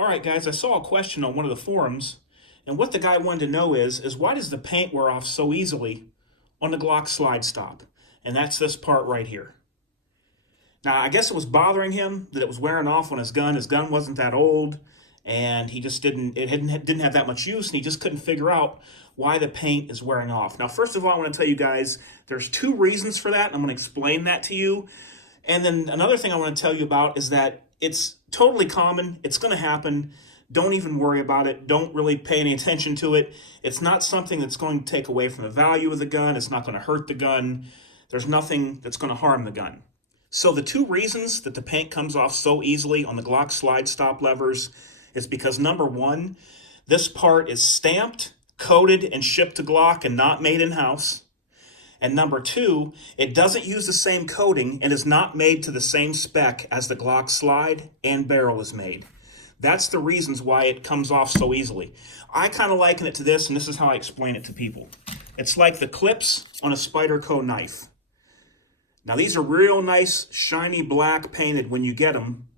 All right, guys, I saw a question on one of the forums, and what the guy wanted to know is why does the paint wear off so easily on the Glock slide stop? And that's this part right here. Now, I guess it was bothering him that it was wearing off on his gun. His gun wasn't that old, and he just didn't have that much use, and he just couldn't figure out why the paint is wearing off. Now, first of all, I want to tell you guys there's two reasons for that, and I'm going to explain that to you. And then another thing I want to tell you about is that it's totally common. It's going to happen. Don't even worry about it. Don't really pay any attention to it. It's not something that's going to take away from the value of the gun. It's not going to hurt the gun. There's nothing that's going to harm the gun. So the two reasons that the paint comes off so easily on the Glock slide stop levers is because number one, this part is stamped, coated, and shipped to Glock and not made in-house. And number two, it doesn't use the same coating and is not made to the same spec as the Glock slide and barrel is made. That's the reasons why it comes off so easily. I kind of liken it to this, and this is how I explain it to people. It's like the clips on a Spyderco knife. Now these are real nice, shiny black painted when you get them.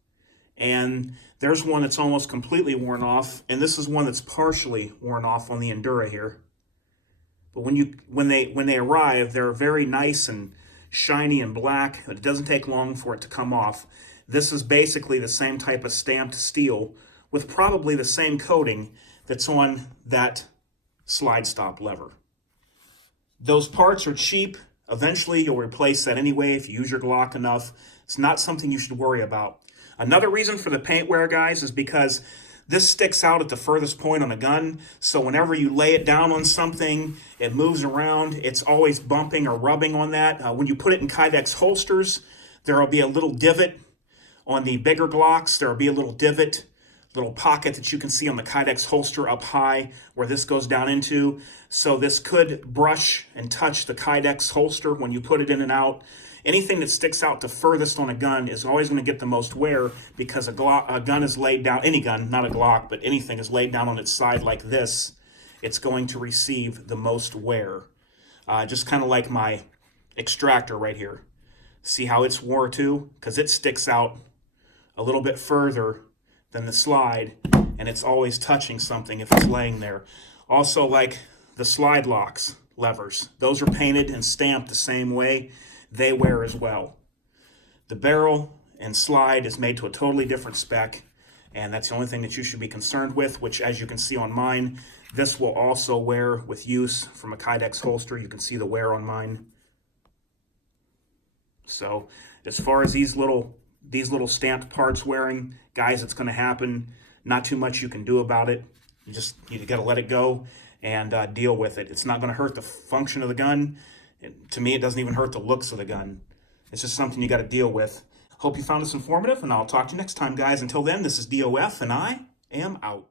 And there's one that's almost completely worn off, and this is one that's partially worn off on the Endura here. But when they arrive, they're very nice and shiny and black. It doesn't take long for it to come off. This is basically the same type of stamped steel with probably the same coating that's on that slide stop lever. Those parts are cheap. Eventually, you'll replace that anyway if you use your Glock enough. It's not something you should worry about. Another reason for the paint wear, guys, is because this sticks out at the furthest point on a gun, so whenever you lay it down on something, it moves around. It's always bumping or rubbing on that. When you put it in Kydex holsters, there will be a little divot. On the bigger Glocks, there will be a little divot, little pocket that you can see on the Kydex holster up high where this goes down into. So this could brush and touch the Kydex holster when you put it in and out. Anything that sticks out the furthest on a gun is always going to get the most wear because a gun is laid down, any gun, not a Glock, but anything is laid down on its side like this, it's going to receive the most wear. Just kind of like my extractor right here. See how it's wore too? Because it sticks out a little bit further than the slide, and it's always touching something if it's laying there. Also, like the slide locks levers, those are painted and stamped the same way. They wear as well. The barrel and slide is made to a totally different spec, and that's the only thing that you should be concerned with, which, as you can see on mine, this will also wear with use from a Kydex holster. You can see the wear on mine. So as far as these little stamped parts wearing, guys, it's going to happen. Not too much you can do about it. You got to let it go and deal with it. It's not going to hurt the function of the gun. To me, it doesn't even hurt the looks of the gun. It's just something you got to deal with. Hope you found this informative, and I'll talk to you next time, guys. Until then, this is DOF, and I am out.